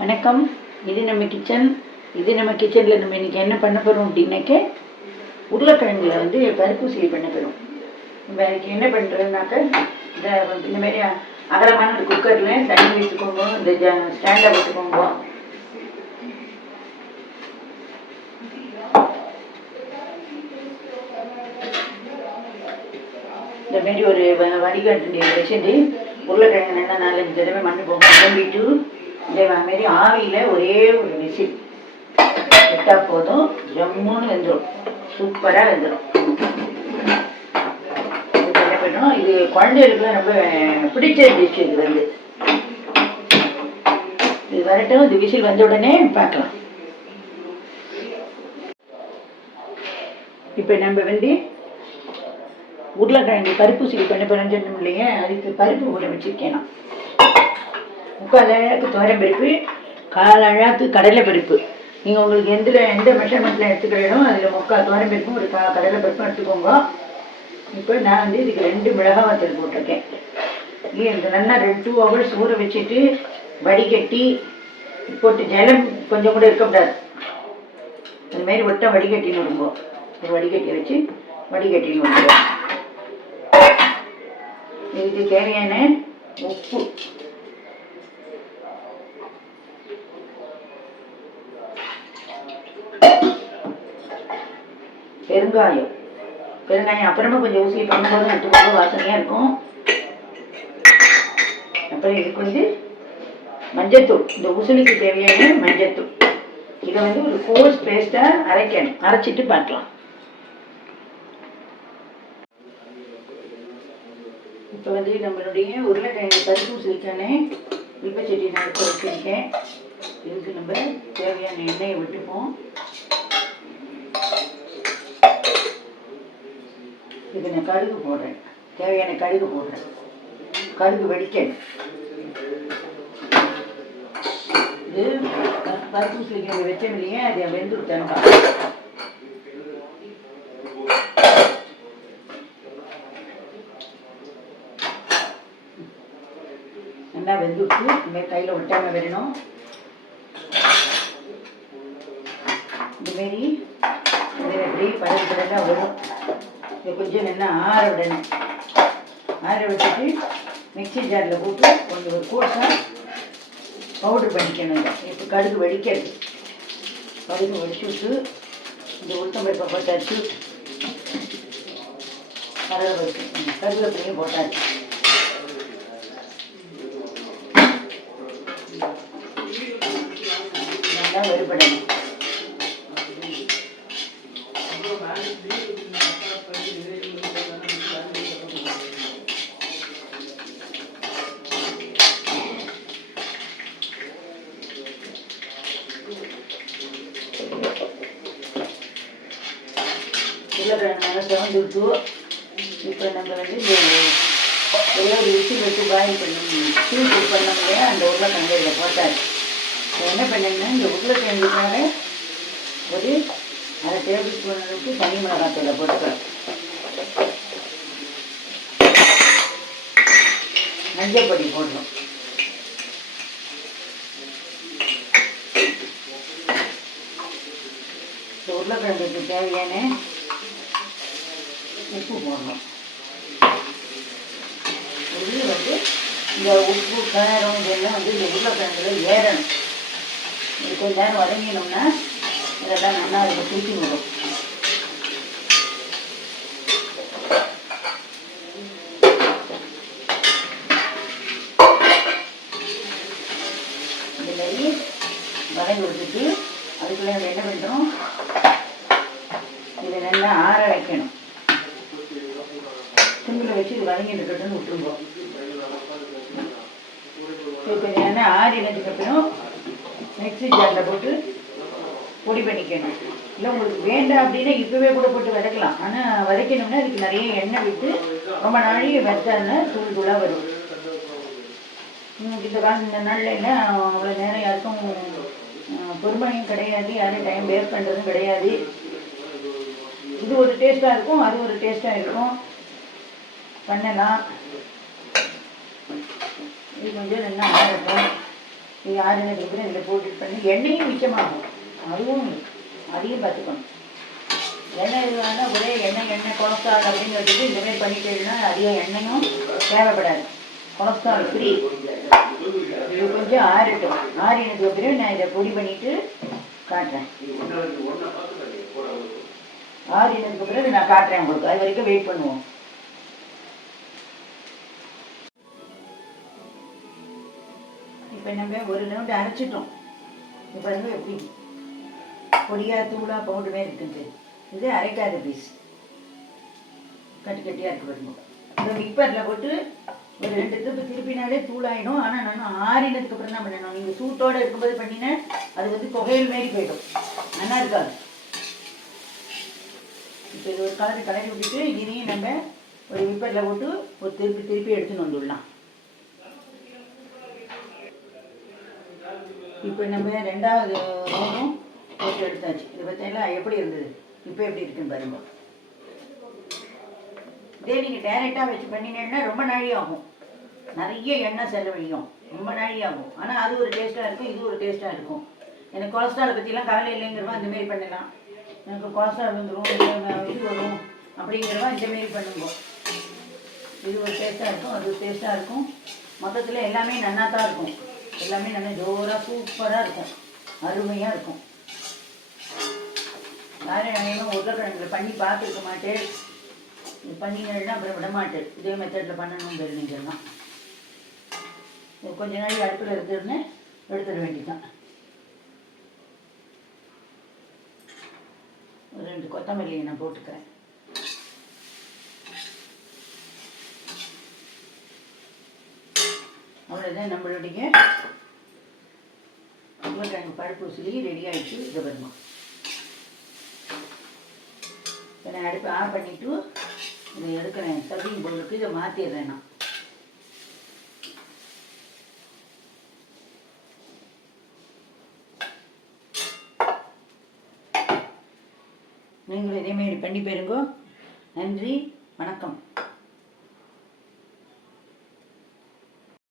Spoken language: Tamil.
வணக்கம். இது நம்ம கிச்சன் இது நம்ம கிச்சனில் நம்ம இன்றைக்கி என்ன பண்ண போகிறோம் அப்படின்னாக்க உருளைக்கிழங்குல வந்து பருப்பு சீல் பண்ண போகிறோம் நம்ம இன்றைக்கி என்ன பண்ணுறதுனாக்க இந்த இந்த மாதிரி அகலமான ஒரு குக்கரில் தண்ணி வச்சுக்கோங்க. இந்த ஸ்டாண்டை வச்சுக்கோங்க. இந்த மாதிரி ஒரு வ- வடிகட்டு வச்சுட்டு உருளைக்கிழங்கு நல்லா நாலஞ்சு தடவை மண்ணு போகும் கிளம்பிட்டு இதே மாதிரி ஆவியில் ஒரே ஒரு விசில். விட்டா போதும். ஜம்முன்னு வெந்துடும் சூப்பராக வெந்துடும் என்ன பண்ணும் இது குழந்தைகளுக்குலாம் ரொம்ப பிடிச்ச டிஷ் இது வந்து. இது வரட்டும். இது விசில் வந்த உடனே பார்க்கலாம். இப்போ நம்ம வந்து உருளைக்கிழங்கு பருப்பு சீல் பண்ண போகிறேன்னு சொன்னோம் இல்லையா? அதுக்கு பருப்பு ஊற வச்சுருக்கேன் நான். முக்கால் அழகு துவரம் பருப்பு கால் கடலை பருப்பு. நீங்கள் உங்களுக்கு எந்த எந்த மெஷர்மெண்ட்டில் எடுத்துக்கிறோம் அதில் முக்கால் துவரம் பருப்பும் ஒரு கா கடலை பருப்பும் எடுத்துக்கோங்க. இப்போ நான் வந்து இதுக்கு ரெண்டு மிளகா வத்தல் போட்டிருக்கேன். இது எனக்கு நல்லா ரெண்டு டூ ஹவர்ஸ் ஊற வச்சுட்டு வடிகட்டி போட்டு ஜலம் கொஞ்சம் கூட இருக்கக்கூடாது அந்த மாதிரி ஒட்ட வடிகட்டின்னு விடுவோம் ஒரு வடிகட்டி வச்சு வடிகட்டின்னு விடுவோம் இதுக்கு தேவையான உப்பு. பெருங்காயம். பெருங்காயம் அப்புறமா கொஞ்சம் ஊசி பண்ணும்போது எடுத்துக்கோங்க வாசனையாக இருக்கும். அப்புறம் இதுக்கு வந்து மஞ்சத்தூள். இந்த உசுலிக்கு தேவையான மஞ்சத்தூள். இதை வந்து ஒரு கோர்ஸ் பேஸ்ட்டாக அரைக்கணும். அரைச்சிட்டு பார்க்கலாம். இப்போ வந்து நம்மளுடைய உருளைக்கிழங்கு பருப்பு உசுலிக்கான வில்பச்செடி நான் எடுத்து வச்சுருக்கேன். இதுக்கு நம்ம தேவையான எண்ணெயை விட்டுப்போம். இதுக்கு நான் கடுகு போடுறேன். தேவையான கடுகு போடுறேன். கடுகு வெடிக்கணும். இது பருப்பு சுளிக்க வச்சோம் இல்லையா? அதை வெந்து விட்டாங்க நல்லா வெந்துட்டு இந்த கையில் ஒட்டாமல் வரணும் இதுமாரி இதில் அப்படியே பழகு பழகாக வரும். இதை கொஞ்சம் நல்லா ஆற விடணும் ஆற விட்டுட்டு மிக்ஸி ஜாரில் போட்டு கொஞ்சம் ஒரு கோஸாக பவுடர் பண்ணிக்கணும் இப்போ கடுகு வடிக்கிறது. கடுகு வடிச்சு விட்டு இந்த உளுத்தம்பருப்பை போட்டாச்சு. கருவேப்பிலை கருவேப்பிலையும் போட்டாச்சு. நல்லா வறுபடணும். உருளைக்கிழங்கு இப்போ நம்ம வந்து இந்த ஒரே ஒரு விசில் வச்சு பாயில் பண்ணி சூப் பண்ணோம் இல்லையா அந்த உருளைக்கிழங்கு இதில் போட்டார். என்ன பண்ணீங்கன்னா இந்த உருளைக்கிழங்குக்காக ஒரு அரை டேபிள் ஸ்பூன் அளவுக்கு தனி மிளகாத்தூளை போட்டுக்கலாம் மஞ்சள் பொடி போடணும். உருளைக்கிழங்குக்கு தேவையான உப்பு போடணும். இது வந்து இந்த உப்பு காரம் இதெல்லாம் வந்து இந்த உருளைக்கிழங்குல ஏறணும். இது கொஞ்ச நேரம் வதங்கினோம்னா இதெல்லாம் நல்லா இருக்கும் தூக்கி விடும் இந்த மாதிரி வதங்கி விட்டுட்டு அதுக்குள்ளே நம்ம என்ன பண்ணுறோம் இதை நல்லா ஆற வைக்கணும் சிம்மில் வச்சு இது வதங்கி இருக்கட்டும்னு விட்டுருவோம் இப்போ என்ன ஆறினதுக்கு அப்புறம் மிக்ஸி ஜாரில் போட்டு பொடி பண்ணிக்கணும். இல்லை உங்களுக்கு வேண்டாம் அப்படின்னா இப்போவே கூட போட்டு வதக்கலாம். ஆனால் வதக்கணும்னா அதுக்கு நிறைய எண்ணெய் விட்டு ரொம்ப நாளைக்கு வச்சாங்கன்னா தூள் தூளாக வரும். இந்த காலம் இந்த நாளில் என்ன அவ்வளோ நேரம் யாருக்கும் பொறுமையும் கிடையாது. யாரும் டைம் வேஸ்ட் பண்ணுறதும் கிடையாது. இது ஒரு டேஸ்ட்டாக இருக்கும் அது ஒரு டேஸ்ட்டாக இருக்கும். பண்ணலாம். இது கொஞ்சம் நல்லா ஆறட்டும் இது ஆறுனதுக்கு அப்புறம் இதில் போட்டுட்டு பண்ணி எண்ணெயும் மிச்சமாகும். அதுவும் அதையும் பார்த்துக்கணும். எண்ணெய் இதுவானா ஒரே எண்ணெய் எண்ணெய் கொலஸ்ட்ரால் அப்படின்னு சொல்லிட்டு இந்த மாதிரி பண்ணிட்டேன்னா அதிக எண்ணெயும் தேவைப்படாது. கொலஸ்ட்ரால் ஃப்ரீ இது கொஞ்சம் ஆறட்டும். ஆறினதுக்கு அப்புறம் நான் இதை பொடி பண்ணிட்டு காட்டுறேன். ஆறினதுக்கு பிறகு நான் காட்டுறேன் உங்களுக்கு. அது வரைக்கும் வெயிட் பண்ணுவோம். இப்போ நம்ம ஒரு ரவுண்டு அரைச்சிட்டோம். இப்போ பாருங்க எப்படி பொடியாக தூளாக பவுண்டுமே இருக்குது. இது அரைக்காத பீஸ் கட்டி கட்டியாக இருக்கு பாருங்க. இந்த மிக்பரில் போட்டு ஒரு ரெண்டு திருப்பி திருப்பினாலே தூளாயிடும். ஆனால் நான் ஆறினதுக்கு அப்புறம் தான் பண்ணணும். நீங்கள் சூட்டோட இருக்கும்போது பண்ணினா அது வந்து புகையல் மாரி போயிடும். நல்லா இருக்காது. இப்போ இது ஒரு கலரை கலரி விட்டுட்டு இதையும் நம்ம ஒரு விப்பரில் போட்டு ஒரு திருப்பி திருப்பி எடுத்துன்னு வந்துடலாம். இப்போ நம்ம ரெண்டாவது ரவுண்டும் போட்டு எடுத்தாச்சு. இது பார்த்தீங்களா எப்படி இருந்தது? இப்போ எப்படி இருக்குன்னு பாருங்க. இதே நீங்கள் டைரெக்டாக வச்சு பண்ணினீங்கன்னா ரொம்ப நாழி ஆகும் நிறைய எண்ணெய் செலவழியும். ரொம்ப நாழி ஆகும் ஆனால் அது ஒரு டேஸ்ட்டாக இருக்கும் இது ஒரு டேஸ்ட்டாக இருக்கும். எனக்கு கொலஸ்ட்ரால் பற்றிலாம் கவலை இல்லைங்கிறவா இந்த மாரி பண்ணலாம். எனக்கு கொலஸ்ட்ரால் வந்துடும் இது வரும் அப்படிங்கிறவா இந்த மாரி பண்ணுங்க. இது ஒரு டேஸ்ட்டாக இருக்கும் அது ஒரு டேஸ்ட்டாக இருக்கும். மொத்தத்தில் எல்லாமே நன்னா தான் இருக்கும். எல்லாமே நல்லா ஜோராக சூப்பராக இருக்கும். அருமையாக இருக்கும். யாரும் நாங்களும் உருளைக்கிழங்குல பண்ணி பார்த்துருக்க மாட்டேன். இது பண்ணிங்கன்னா அப்புறம் விட மாட்டேன். இதே மெத்தடில் பண்ணணும் தெரிஞ்சுக்கலாம் இது கொஞ்ச நாள் அடுப்பில் இருந்துன்னு எடுத்துட வேண்டியதுதான். ஒரு ரெண்டு கொத்தமல்லியை நான் போட்டுக்கிறேன். அவ்வளோதான் நம்மளுடைய உருளைக்கிழங்கு பருப்பு சிலி ரெடி ஆகிடுச்சு இது வருமா இப்போ நான் அடுப்பு ஆஃப் பண்ணிவிட்டு இதை எடுக்கிறேன். சர்விங் பவுலுக்கு இதை மாற்றிடுறேன் நான். நீங்களும் இதேமாரி பண்ணி பாருங்க. நன்றி வணக்கம்.